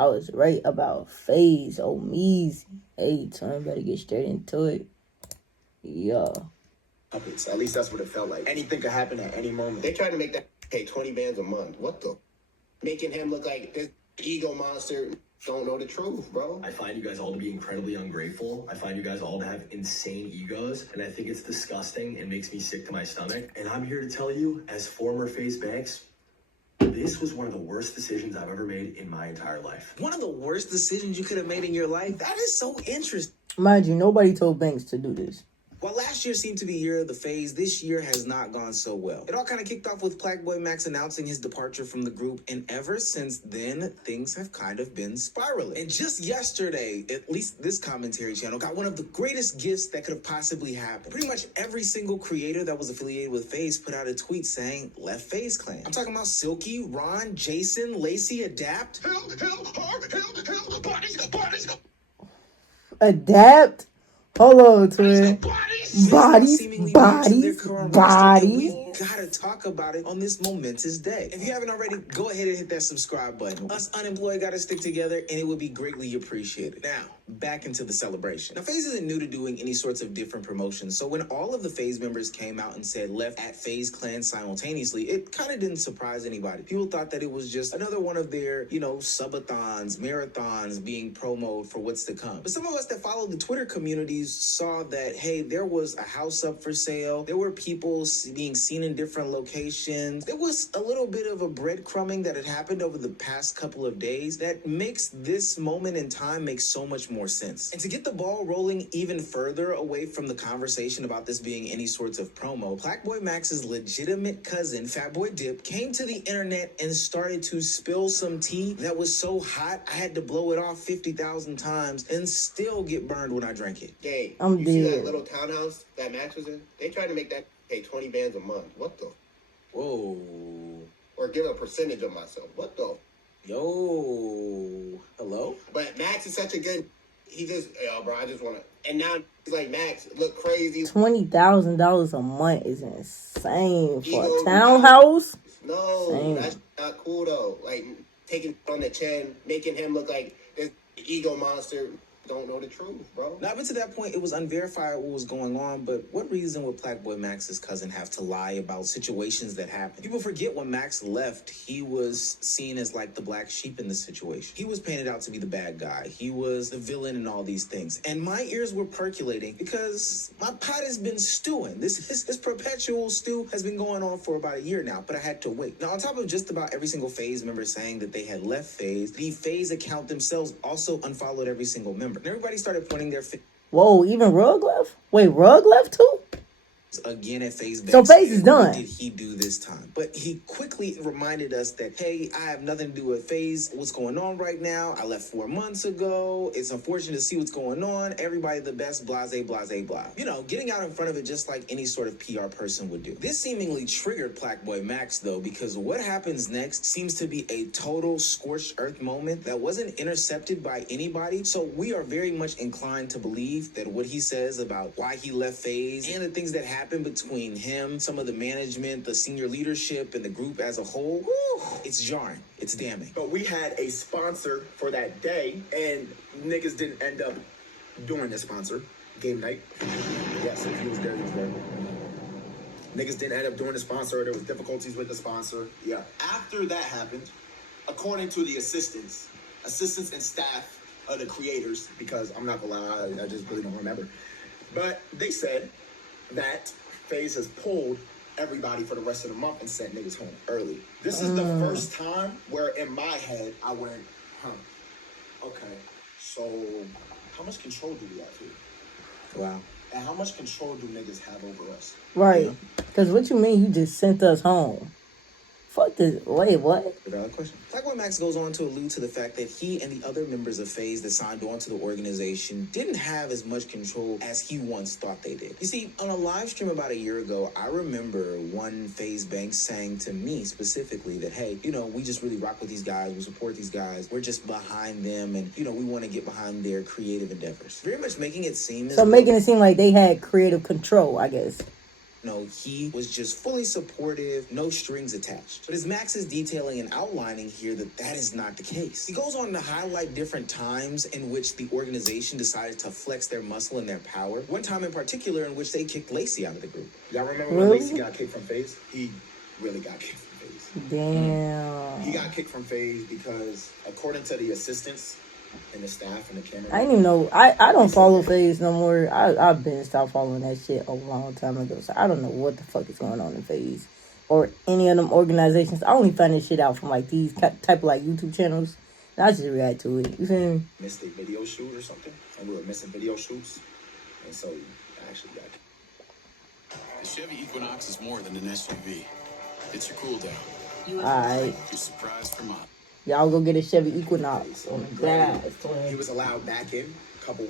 I was right about FaZe. Oh, measy. Hey, twin, better get straight into it. Yeah. At least that's what it felt like. Anything could happen at any moment. They tried to make that pay 20 bands a month. What the? Making him look like this ego monster. Don't know the truth, bro. I find you guys all to be incredibly ungrateful. I find you guys all to have insane egos, and I think it's disgusting. It makes me sick to my stomach. And I'm here to tell you, as former FaZe Banks, this was one of the worst decisions I've ever made in my entire life. One of the worst decisions you could have made in your life? That is so interesting. Mind you, nobody told Banks to do this. While last year seemed to be year of the FaZe, this year has not gone so well. It all kind of kicked off with Plagueboy Max announcing his departure from the group, and ever since then, things have kind of been spiraling. And just yesterday, at least this commentary channel got one of the greatest gifts that could have possibly happened. Pretty much every single creator that was affiliated with FaZe put out a tweet saying, "Left FaZe Clan." I'm talking about Silky, Ron, Jason, Lacey, Adapt. Adapt? Hold on, twin. Bodies. We gotta talk about it on this momentous day. If you haven't already, go ahead and hit that subscribe button. Us unemployed gotta stick together, and it would be greatly appreciated. Now, back into the celebration. Now, FaZe isn't new to doing any sorts of different promotions, so when all of the FaZe members came out and said left at FaZe Clan simultaneously, it kind of didn't surprise anybody. People thought that it was just another one of their, subathons, marathons being promoted for what's to come. But some of us that follow the Twitter communities saw that, hey, there was a house up for sale. There were people being seen in different locations. There was a little bit of a breadcrumbing that had happened over the past couple of days that makes this moment in time make so much more sense. And to get the ball rolling even further away from the conversation about this being any sorts of promo, Plagueboy Max's legitimate cousin, Fatboy Dip, came to the internet and started to spill some tea that was so hot I had to blow it off 50,000 times and still get burned when I drank it. Hey, I'm you see that dead. little townhouse that Max was in? They tried to make that pay 20 bands a month. What the? Whoa. Or give a percentage of myself. What the? Yo. Hello? But Max is such a good... He just, bro, I just want to... And now, he's like, Max, look crazy. $20,000 a month is insane for a townhouse. No, Same. That's not cool, though. Like, taking on the chin, making him look like this ego monster. Don't know the truth, bro. Now, up to that point, it was unverified what was going on, but what reason would Plagueboy Max's cousin have to lie about situations that happened? People forget when Max left, he was seen as like the black sheep in this situation. He was painted out to be the bad guy. He was the villain and all these things. And my ears were percolating because my pot has been stewing. This perpetual stew has been going on for about a year now, but I had to wait. Now, on top of just about every single FaZe member saying that they had left FaZe, the FaZe account themselves also unfollowed every single member. And everybody started pointing their Whoa, even Rug left? Wait, Rug left too? again at FaZe Banks. So FaZe is done. What did he do this time? But he quickly reminded us that, hey, I have nothing to do with FaZe. What's going on right now? I left 4 months ago. It's unfortunate to see what's going on. Everybody the best, blase, blase, blah. You know, getting out in front of it just like any sort of PR person would do. This seemingly triggered Plagueboy Max, though, because what happens next seems to be a total scorched earth moment that wasn't intercepted by anybody. So we are very much inclined to believe that what he says about why he left FaZe and the things that happened between him, some of the management, the senior leadership, and the group as a whole, it's jarring. It's damning. But we had a sponsor for that day, and niggas didn't end up doing the sponsor. Game night. Yes, if he was there, he was there. Niggas didn't end up doing the sponsor. There was difficulties with the sponsor. Yeah. After that happened, according to the assistants and staff of the creators, because I'm not gonna lie, I just really don't remember. But they said that FaZe has pulled everybody for the rest of the month and sent niggas home early. This is the first time where in my head I went, okay, so how much control do we have here? Wow. And how much control do niggas have over us? Right. Because what you mean you just sent us home? Fuck this. Wait, what? Valid question. Plagueboy Max goes on to allude to the fact that he and the other members of FaZe that signed on to the organization didn't have as much control as he once thought they did. You see, on a live stream about a year ago, I remember one FaZe Banks saying to me specifically that, hey, you know, we just really rock with these guys. We support these guys. We're just behind them. And, you know, we want to get behind their creative endeavors. Very much making it seem as So making it seem like they had creative control, I guess. No, he was just fully supportive, no strings attached. But as Max is detailing and outlining here that is not the case. He goes on to highlight different times in which the organization decided to flex their muscle and their power. One time in particular in which they kicked Lacey out of the group. Y'all remember when Lacey got kicked from FaZe? He really got kicked from FaZe. Damn. He got kicked from FaZe because, according to the assistants and the staff and the camera, I didn't even know. I don't follow FaZe no more. I've been stopped following that shit a long time ago. So I don't know what the fuck is going on in FaZe or any of them organizations. I only find this shit out from like these type of like YouTube channels. And I just react to it. You feel me? missed a video shoot or something, and we were missing video shoots, and so I actually got The Chevy Equinox is more than an SUV. It's your cool down. Alright. Your surprise for mom. Y'all go get a Chevy Equinox on the glass. He was allowed back in a couple,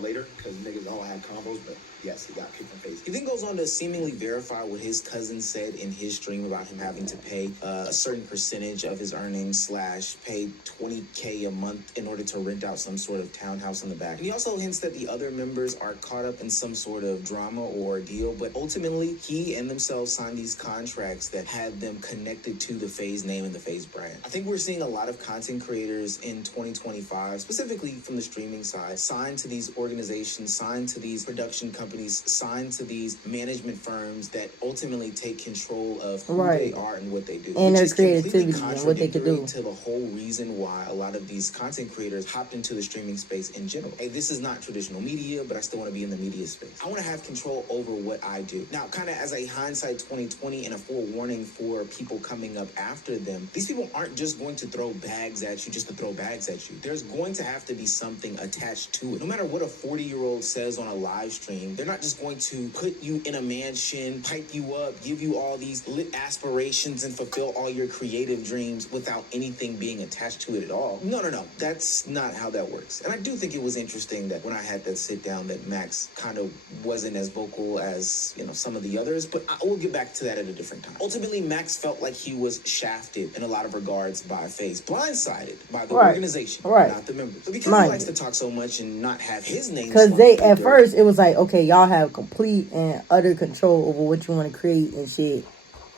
later, because niggas all had combos, but yes, he got kicked from FaZe. He then goes on to seemingly verify what his cousin said in his stream about him having to pay a certain percentage of his earnings / pay $20K a month in order to rent out some sort of townhouse in the back. And he also hints that the other members are caught up in some sort of drama or ordeal, but ultimately he and themselves signed these contracts that had them connected to the FaZe name and the FaZe brand. I think we're seeing a lot of content creators in 2025, specifically from the streaming side, signed to these organizations, signed to these production companies, signed to these management firms that ultimately take control of who they are and what they do. And their Which is completely creativity and what they could do. contradictory to the whole reason why a lot of these content creators hopped into the streaming space in general. Hey, this is not traditional media, but I still want to be in the media space. I want to have control over what I do. Now, kind of as a hindsight 2020 and a forewarning for people coming up after them, these people aren't just going to throw bags at you just to throw bags at you. There's going to have to be something attached to it. No matter what a 40-year-old says on a live stream, they're not just going to put you in a mansion, pipe you up, give you all these lit aspirations and fulfill all your creative dreams without anything being attached to it at all. No. That's not how that works. And I do think it was interesting that when I had that sit down that Max kind of wasn't as vocal as, some of the others, but we'll get back to that at a different time. Ultimately, Max felt like he was shafted in a lot of regards by FaZe, blindsided by the organization, not the members. But because he likes to talk so much and not have his name, because at first it was like, okay, y'all have complete and utter control over what you want to create and shit,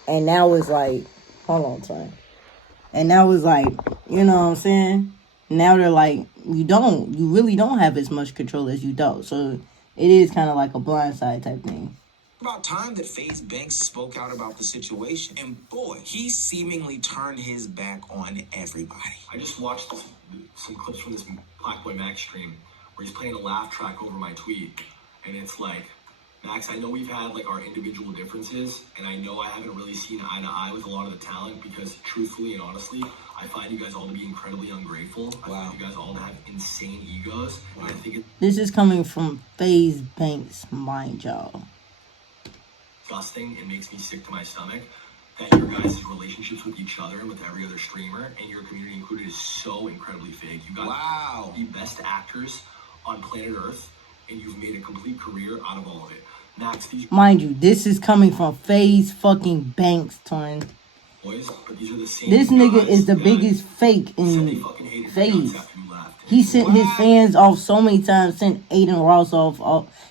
and now it's like, hold on, time. And now it's like, you know what I'm saying? Now they're like, you really don't have as much control as you thought. So it is kind of like a blindside type thing. About time that FaZe Banks spoke out about the situation, and boy, he seemingly turned his back on everybody. I just watched some clips from this Black Boy Max stream where he's playing a laugh track over my tweet, and it's like, Max, I know we've had like our individual differences, and I know I haven't really seen eye to eye with a lot of the talent because truthfully and honestly, I find you guys all to be incredibly ungrateful. I find you guys all to have insane egos, and I think this is coming from FaZe Banks, mind y'all. Disgusting. It makes me sick to my stomach that your guys' relationships with each other and with every other streamer and your community included is so incredibly fake. You guys are the best actors on planet Earth, and you've made a complete career out of all of it. Max, mind you, this is coming from FaZe fucking Banks, twin. Boys, but these are the same this nigga is the biggest fake in FaZe. He sent his fans off so many times. Sent Aiden Ross off.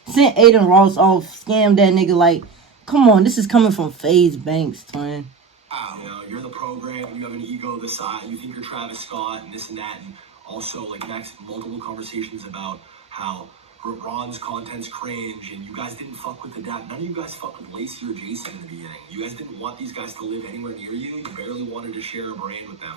Scammed that nigga. Like, come on, this is coming from FaZe Banks, twin. You're the program. You have an ego this size. You think you're Travis Scott and this and that, and also like Max, multiple conversations about how Ron's content's cringe, and you guys didn't fuck with the dad. None of you guys fucked with Lacey or Jason in the beginning. You guys didn't want these guys to live anywhere near you. You barely wanted to share a brand with them.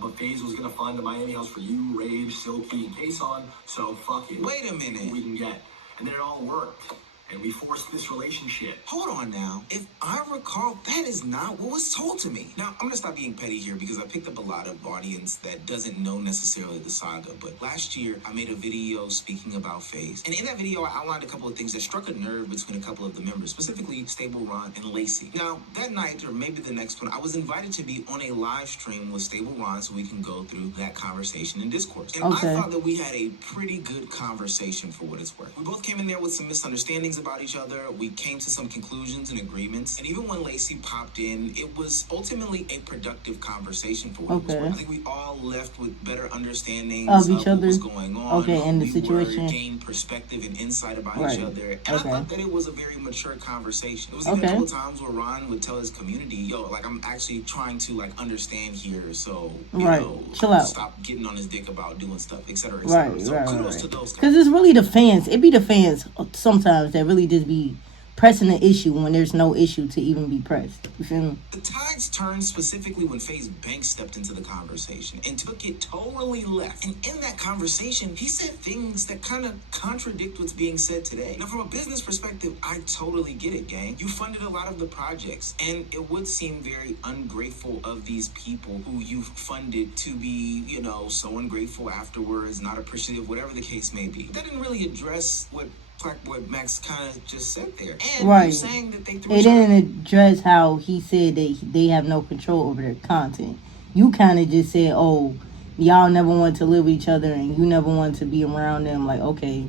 But FaZe was gonna fund the Miami house for you, Rage, Silky, and Kason. So fuck it. Wait a minute. We can get, and then it all worked. And we forced this relationship. Hold on now. If I recall, that is not what was told to me. Now, I'm going to stop being petty here because I picked up a lot of audience that doesn't know necessarily the saga. But last year, I made a video speaking about FaZe. And in that video, I outlined a couple of things that struck a nerve between a couple of the members, specifically Stable Ron and Lacey. Now, that night, or maybe the next one, I was invited to be on a live stream with Stable Ron so we can go through that conversation and discourse. And I thought that we had a pretty good conversation for what it's worth. We both came in there with some misunderstandings about each other. We came to some conclusions and agreements. And even when Lacey popped in, it was ultimately a productive conversation for what it was worth. I think we all left with better understandings of each other. What was going on. Okay, and the situation. Gained perspective and insight about each other. And I thought that it was a very mature conversation. It was even a couple of times where Ron would tell his community, yo, like, I'm actually trying to, like, understand here. So, you know, chill out. Stop getting on his dick about doing stuff, etc. Et cetera. Right. Because it's really the fans. It be the fans sometimes that really just be pressing the issue when there's no issue to even be pressed. You feel me? The tides turned specifically when FaZe Banks stepped into the conversation and took it totally left. And in that conversation, he said things that kind of contradict what's being said today. Now, from a business perspective, I totally get it, gang. You funded a lot of the projects, and it would seem very ungrateful of these people who you funded to be, you know, so ungrateful afterwards, not appreciative, whatever the case may be. But that didn't really address what Blackboy Max kind of just said there. And saying that they threw it didn't address how he said that they have no control over their content. You kind of just said, oh, y'all never wanted to live with each other and you never wanted to be around them. Like, okay,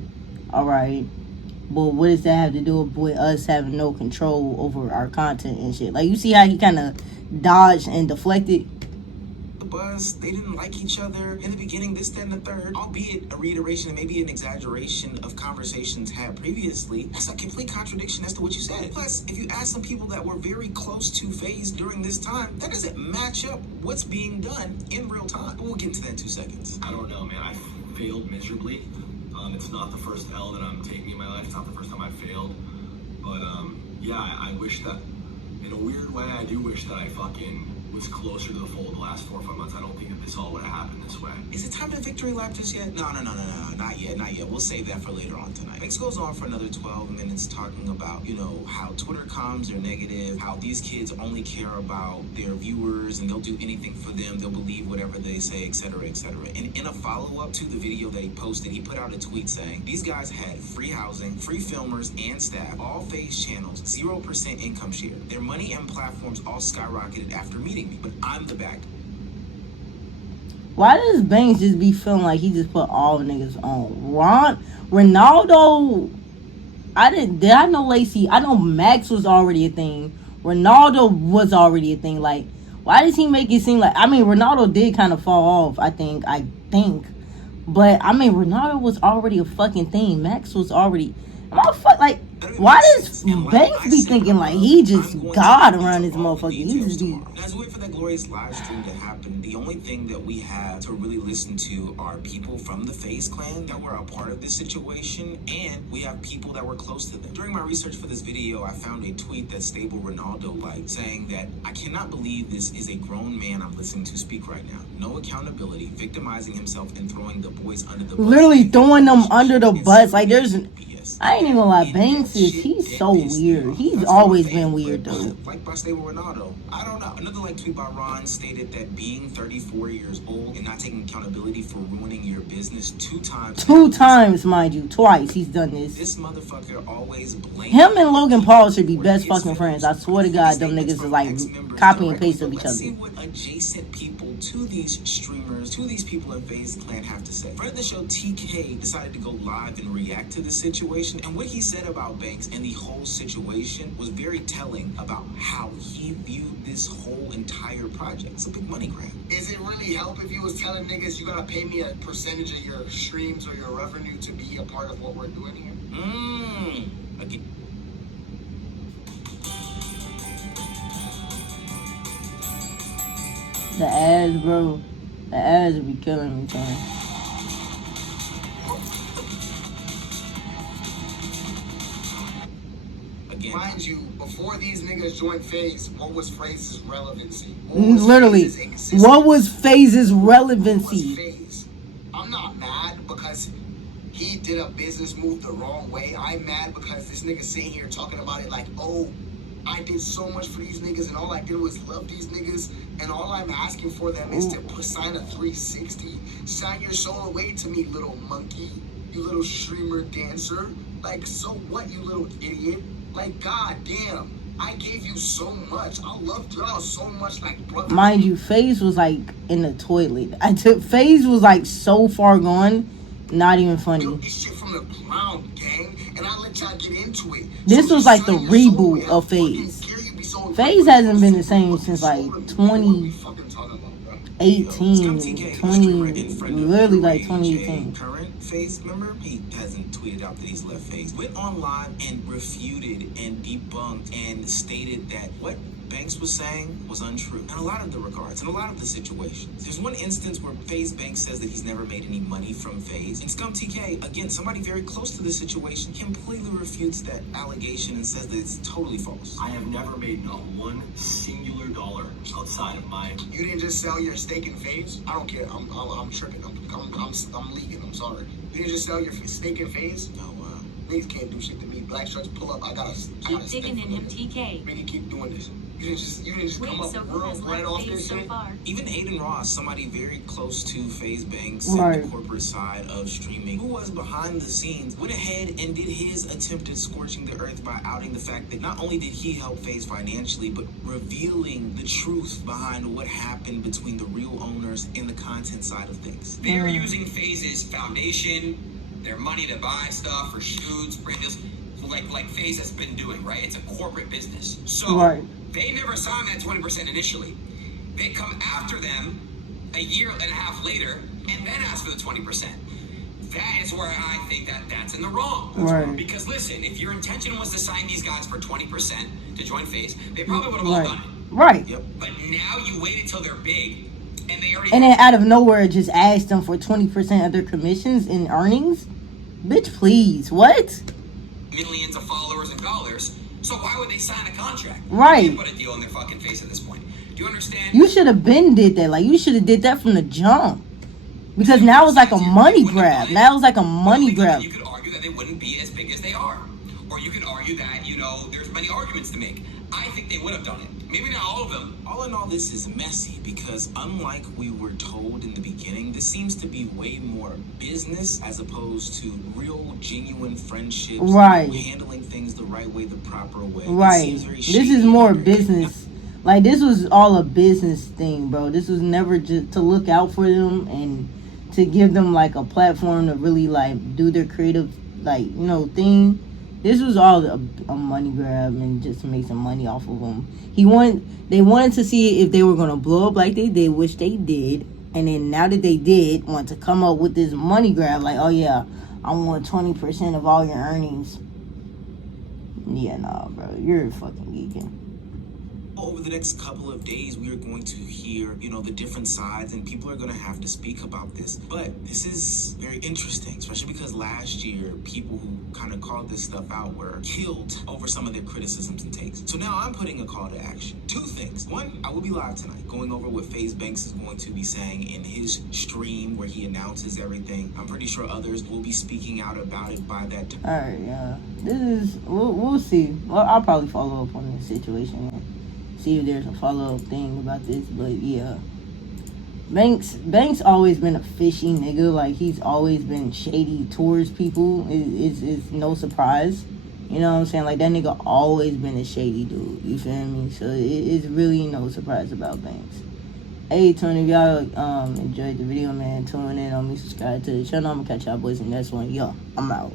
all right. But what does that have to do with us having no control over our content and shit? Like, you see how he kind of dodged and deflected? Buzz, they didn't like each other in the beginning, this, that, and the third, albeit a reiteration and maybe an exaggeration of conversations had previously. That's a complete contradiction as to what you said. Plus, if you ask some people that were very close to FaZe during this time, that doesn't match up what's being done in real time. But we'll get into that in 2 seconds. I don't know, man. I failed miserably. It's not the first L that I'm taking in my life. It's not the first time I failed. But, yeah, I wish that, in a weird way, I do wish that I fucking was closer to the fold the last 4 or 5 months. I don't think that this all would have happened this way. Is it time to victory lap just yet? No, not yet. We'll save that for later on tonight. Banks goes on for another 12 minutes talking about, you know, how Twitter comms are negative, how these kids only care about their viewers and they'll do anything for them, they'll believe whatever they say, etc., etc. And in a follow-up to the video that he posted, he put out a tweet saying, these guys had free housing, free filmers and staff, all FaZe channels, 0% income share. Their money and platforms all skyrocketed after meeting me, but I'm the back. Why does Banks just be feeling like he just put all niggas on? Ronaldo, did I know Lacey? I know Max was already a thing. Ronaldo was already a thing. Like, why does he make it seem like, I mean, Ronaldo did kind of fall off, I think. But, I mean, Ronaldo was already a fucking thing. Max was already, like, why does Banks be thinking like he just God around this motherfucker? He just be. As we wait for that glorious live stream to happen, the only thing that we have to really listen to are people from the FaZe clan that were a part of this situation, and we have people that were close to them. During my research for this video, I found a tweet that Stable Ronaldo liked, saying that I cannot believe this is a grown man I'm listening to speak right now. No accountability, victimizing himself and throwing the boys under the bus. Literally throwing them under the bus. Like, there's. I ain't even gonna lie, Banks he's so weird. He's always been weird though. Like by Stable Ronaldo. I don't know. Another like tweet by Ron stated that being 34 years old and not taking accountability for ruining your business 2 times. 2 times, mind you. Twice he's done this. This motherfucker always blames him and Logan Paul should be best fucking friends. I swear to God, them niggas is like copy and paste of each other. Let's see what adjacent people to these streamers, to these people in FaZe clan have to say. Friend of the show TK decided to go live and react to the situation, and what he said about Banks and the whole situation was very telling about how he viewed this whole entire project. It's a big money grab. Is it really help if you was telling niggas you gotta pay me a percentage of your streams or your revenue to be a part of what we're doing here? Again. The ads, bro. The ads be killing me, son. Mind you, before these niggas joined FaZe, what was FaZe's relevancy? Literally, what was FaZe's relevancy? I'm not mad because he did a business move the wrong way. I'm mad because this nigga sitting here talking about it like, oh, I did so much for these niggas and all I did was love these niggas and all I'm asking for them is to sign a 360. Sign your soul away to me, little monkey. You little streamer dancer. Like, so what, you little idiot? Like, god damn, I gave you so much. I loved y'all so much, like, brother. Mind you, FaZe was like in the toilet. FaZe was like so far gone, not even funny. Built this shit from the ground, gang. and I let y'all get into it. This So was just like the sell your soul, reboot man. of How fucking FaZe. dare you be so FaZe hasn't been the same since like What are we 2018, fucking talking about, bro? 20, literally like 2018. Current FaZe member, he hasn't tweeted out that he's left FaZe. Went online and refuted and debunked and stated that what Banks was saying was untrue in a lot of the regards, in a lot of the situations. There's one instance where FaZe Banks says that he's never made any money from FaZe. And Scum TK, again, somebody very close to the situation, completely refutes that allegation and says that it's totally false. I have never made not one singular dollar outside of my. You didn't just sell your stake in FaZe? I don't care. I'm tripping. I'm leaking. I'm sorry. You didn't just sell your stake in FaZe? Oh, wow. Niggas can't do shit to me. Black shirts pull up. I gotta Keep digging in him, TK. Nigga, keep doing this. You didn't just Wait, come up so who real has right left off FaZe this so shit. far? Even Aiden Ross, somebody very close to FaZe Banks Right. and the corporate side of streaming, who was behind the scenes, went ahead and did his attempt at scorching the earth by outing the fact that not only did he help FaZe financially, but revealing the truth behind what happened between the real owners and the content side of things. They're using FaZe's foundation, their money to buy stuff for shoots, brand deals, like FaZe has been doing, right? It's a corporate business. So Right. they never signed that 20% initially. They come after them a year and a half later and then ask for the 20%. That is where I think that that's in the wrong. Right. Because listen, if your intention was to sign these guys for 20% to join FaZe, they probably would have all Right. done it. Right. Yep. But now you wait until they're big and they already And then out of nowhere, just asked them for 20% of their commissions in earnings. Bitch, please. What? millions of followers and dollars. So why would they sign a contract? Right. They put a deal in their fucking face at this point. Do you understand? You should have been did that. Like, you should have did that from the jump. Because now it's like a money grab. Now it's like a money grab. You could argue that they wouldn't be as big as they are. Or you could argue that, there's many arguments to make. I think they would have done it. Maybe not all of them. All in all, this is messy because unlike we were told in the beginning, this seems to be way more business as opposed to real, genuine friendships. Right. Handling things the right way, the proper way. Right. This is more business. Like, this was all a business thing, bro. This was never just to look out for them and to give them, like, a platform to really, like, do their creative, like, thing. This was all a money grab and just to make some money off of them. They wanted to see if they were going to blow up like they did, which they did. And then now that they did, want to come up with this money grab, like, oh yeah, I want 20% of all your earnings. Yeah, nah, bro, you're fucking geeking. Over the next couple of days, we are going to hear, the different sides, and people are going to have to speak about this. But this is very interesting, especially because last year, people who kind of called this stuff out were killed over some of their criticisms and takes. So now I'm putting a call to action. Two things. One, I will be live tonight, going over what FaZe Banks is going to be saying in his stream where he announces everything. I'm pretty sure others will be speaking out about it by that time. All right, yeah. We'll see. Well, I'll probably follow up on this situation and see if there's a follow-up thing about this. But yeah, Banks always been a fishy nigga. Like, he's always been shady towards people. It's no surprise. You know what I'm saying? Like, that nigga always been a shady dude. You feel me? So it's really no surprise about Banks. Hey, Tony, if y'all enjoyed the video, man, tune in on me, subscribe to the channel. I'm gonna catch y'all boys in the next one. Yo, I'm out.